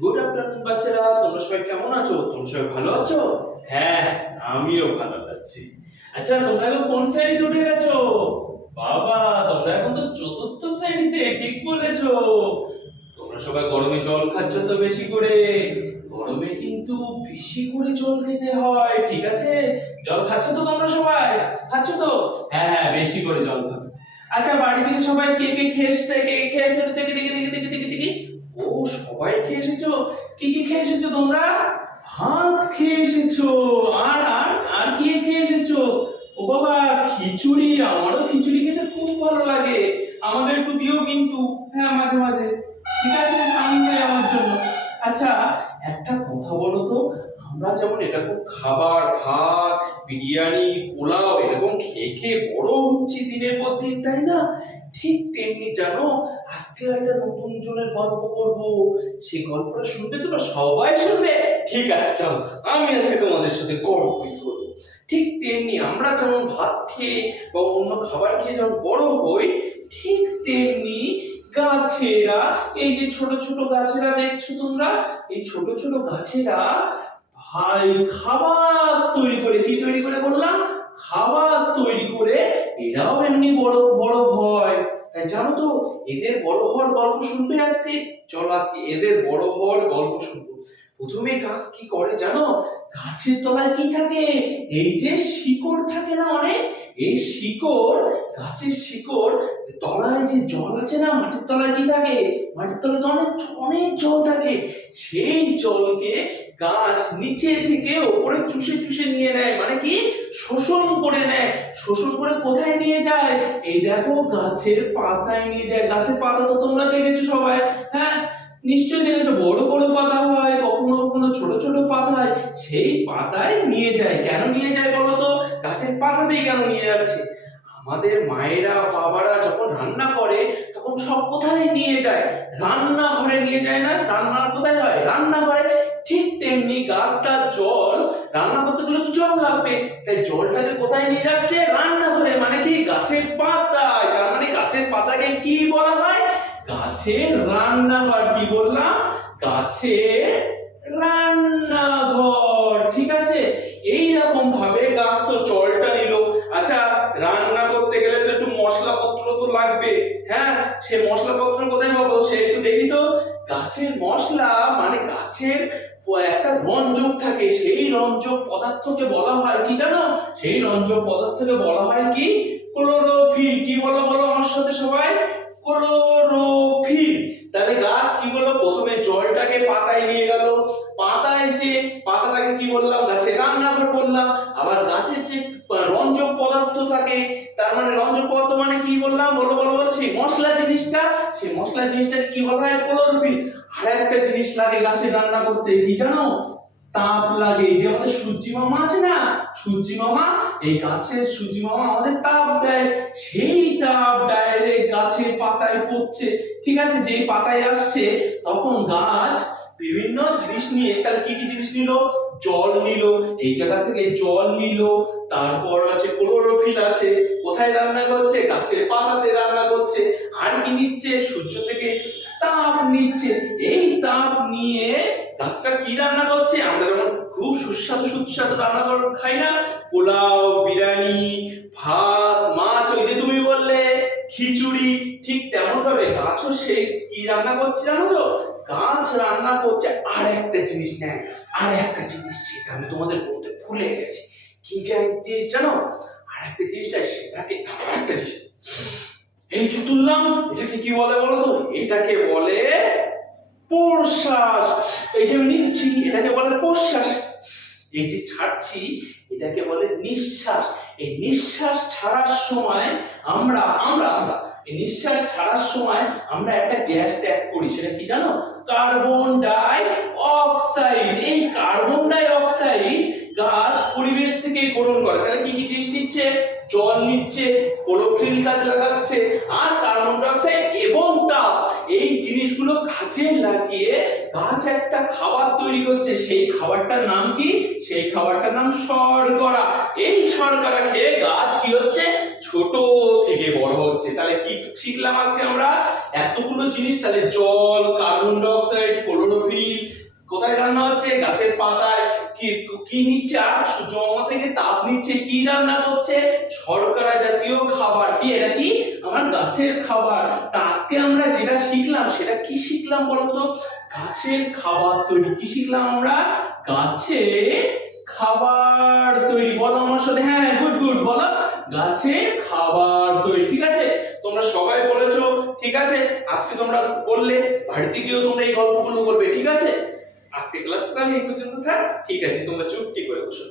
Good afternoon বাচ্চারা। তোমরা সবাই কেমন আছো? তোমরা সবাই ভালো আছো? হ্যাঁ আমিও ভালো আছি। আচ্ছা তোমরা এখন কোন শ্রেণীতে উঠে গেছো? বাবা, তোমরা এখন তো চতুর্থ শ্রেণীতে, ঠিক বলেছ। তোমরা সবাই গরমে জল খাচ্ছ তো বেশি করে। গরমে কিন্তু বেশি করে জল খেতে হয়, ঠিক আছে? জল খাচ্ছ তো তোমরা সবাই? খাচ্ছ তো? হ্যাঁ হ্যাঁ বেশি করে জল খাবে। আচ্ছা বাড়ি থেকে সবাই কে কে খেয়েছে কে কে খেয়েছে দেখি দেখি দেখি দেখি দেখি দেখি। ও, সবাই খেয়ে এসেছ? কি কি খেয়ে এসেছ তোমরা? ভাত খেয়ে এসেছ। আর আর আর কি খেয়ে এসেছ? ও বাবা, খিচুড়ি, আমারও খিচুড়ি খেতে খুব ভালো লাগে। এরকম খাবার, ভাত, বিরিয়ানি, পোলাও এরকম খেয়ে খেয়ে বড় হচ্ছি দিনের পর দিন, তাই না? ঠিক তেমনি জানো, আজকে একটা নতুন জনের গল্প করব। সেই গল্পটা শুনবে তোমরা সবাই শুনবে। ঠিক আছে, চলো, আমি আজকে তোমাদের সাথে গল্পই করব। ঠিক তেমনি আমরা যেমন ভাত খেয়ে বা অন্য খাবার খেয়ে যেমন বড় হই, ঠিক তেমনি গাছেরা, এই যে ছোট ছোট গাছেরা দেখছ তোমরা? এই ছোট ছোট গাছেরা ভাই, খাবার তৈরি করে কি তৈরি করে বললাম? খাবার তৈরি করে এরাও এমনি বড় বড় হয়। তাই জানো তো, এদের বড় হওয়ার গল্প শুনবে আজকে? চলো আজকে এদের বড় হওয়ার গল্প শুনব। প্রথমে গাছ কি করে জানো? গাছের তলায় কি থাকে? এই যে শিকড় থাকে না অনেক? এই শিকড়, গাছের শিকড়, তলায় যে জল আছে না, মাটির তলায় কি থাকে? মাটির তলায় তো অনেক জল থাকে। সেই জলকে গাছ নিচে থেকে ওপরে চুষে চুষে নিয়ে নেয়। মানে কি? শোষণ করে নেয়। শোষণ করে কোথায় নিয়ে যায়? এই দেখো, গাছের পাতায় নিয়ে যায়। গাছের পাতা তো তোমরা দেখেছ সবাই হ্যাঁ? নিশ্চয়ই দেখেছ। বড় বড় পাতা হয়, কখনো কখনো ছোট ছোট পাতা হয়। সেই পাতায় নিয়ে যায়। কেন নিয়ে যায় বলো তো? গাছের পাতাতেই কেন নিয়ে যাচ্ছে? আমাদের মায়েরা, বাবারা যখন রান্না করে, তখন সব কোথায় নিয়ে যায়? রান্নাঘরে নিয়ে যায় না? রান্নার কোথায় হয়? রান্নাঘরে ঠিক তেমনি গাছটার জল, রান্না করতে গেলে তো জল লাগবে। তাই জলটাকে কোথায় নিয়ে যাচ্ছে? রান্নাঘরে মানে কি? গাছের পাতায়। তার মানে গাছের পাতাকে কি বলা হয়? গাছের রান্নাঘর, কি বললাম? গাছের রান্নাঘর, ঠিক আছে? এইরকম ভাবে গাছ তো জলটা নিল আচ্ছা রান্না করতে গেলে তো একটু মশলাপত্র তো লাগবে। হ্যাঁ সে মশলাপত্র কোথায় পাবো সে একটু দেখি তো। গাছের মশলা মানে গাছের একটা রঞ্জক থাকে। সেই রঞ্জক পদার্থকে বলা হয় কি জানো? সেই রঞ্জক পদার্থকে বলা হয় কি? ক্লোরোফিল। কি বলো বলো আমার সাথে সবাই? ক্লোরোফিল। তাহলে গাছ কি বলল? প্রথমে জলটাকে পাতায় নিয়ে গেল। পাতায় যে পাতাটাকে কি বললাম? গাছে রান্নাঘর বললাম। আবার গাছের যে রঞ্জক পদার্থ থাকে, তার মানে রঞ্জক পদার্থ মানে কি বললাম? বলো বলো বলো, সেই মশলা জিনিসটা। সেই মশলা জিনিসটাকে কি বলা হয়? ক্লোরোফিল আর একটা জিনিস লাগে গাছে রান্না করতে, কি জানো? তাপ লাগে। এই যে আমাদের সূর্যি মামা আছে না, সূর্যি মামা, এই গাছের সূর্যি মামা আমাদের তাপ দেয়। সেই তাপ ডাইরেক্ট গাছের পাতায় পড়ছে। ঠিক আছে, যেই পাতায় আসছে, তখন গাছ বিভিন্ন জিনিস নিয়ে, তাহলে কি কি জিনিস নিল? জল নিল। এই জায়গা থেকে জল নিল। তারপর আছে ক্লোরোফিল আছে। কোথায় রান্না করছে? গাছের পাতাতে রান্না করছে, আর কি নিচ্ছে? সূর্য থেকে তাপ নিচ্ছে। এই তাপ নিয়ে গাছটা কি রান্না করছে? আমরা যেমন খুব সুস্বাদু সুস্বাদু রান্না করে খাই না। পোলাও, বিরিয়ানি, ভাত, মাছ, ওই যে তুমি বললে, খিচুড়ি, ঠিক তেমন ভাবে গাছও সেই কি রান্না করছে জানো তো? গাছ রান্না করছে। আর একটা জিনিস নেয়, আর একটা জিনিস সেটা আমি তোমাদের বলতে ভুলে গেছি। কি জিনিস জানো? আর একটা জিনিসটা সেটাকে আর একটা জিনিস। এই যে তুললাম এটাকে কি বলে বলো তো? এটাকে বলে প্রশ্বাস। এই যে নিচ্ছি, এটাকে বলে প্রশ্বাস। এই যে ছাড়ছি, এটাকে বলে নিঃশ্বাস। এই নিঃশ্বাস ছাড়ার সময় আমরা আমরা আমরা, এই নিঃশ্বাস ছাড়ার সময় আমরা একটা গ্যাস ত্যাগ করি, সেটা কি জানো? Carbon dioxide. এই কার্বন ডাই অক্সাইড গাছ পরিবেশ থেকে গ্রহণ করে। তাহলে কি কি জিনিস নিচ্ছে? জল নিচ্ছে ক্লোরোফিল গাছ লাগাচ্ছে, আর কার্বন ডাই অক্সাইড এবং তাপ এই জিনিসগুলো কাজে লাগিয়ে গাছ একটা খাবার তৈরি করছে, সেই খাবারটার নাম কি? সেই খাবারটার নাম শর্করা। এই শর্করা খেয়ে গাছ কি হচ্ছে? ছোট থেকে বড় হচ্ছে। তাহলে কি শিখলাম আজকে আমরা? এতগুলো জিনিস, তাহলে জল কার্বন ডাই অক্সাইড ক্লোরোফিল কোথায় রান্না হচ্ছে? গাছের পাতায় কি কি নিচ্ছে? আর সূর্যমামা থেকে তাপ নিচ্ছে, কি রান্না করছে? শর্করা জাতীয় খাবার। কি, এটা কি? আমার গাছের খাবার। তা আজকে আমরা যেটা শিখলাম, সেটা কি শিখলাম বলতো গাছের খাবার তৈরি। কি শিখলাম আমরা? গাছে খাবার তৈরি। বলো আমার সাথে। হ্যাঁ গুড গুড বলো। গাছে খাবার তৈরি, ঠিক আছে? তোমরা সবাই বলেছ, ঠিক আছে? আজকে তোমরা বললে, বাড়িতে গিয়েও তোমরা এই গল্পগুলো করবে, ঠিক আছে? আজকে ক্লাসটা আমি এই পর্যন্ত থাক। ঠিক আছে তোমরা চুপটি করে বসো।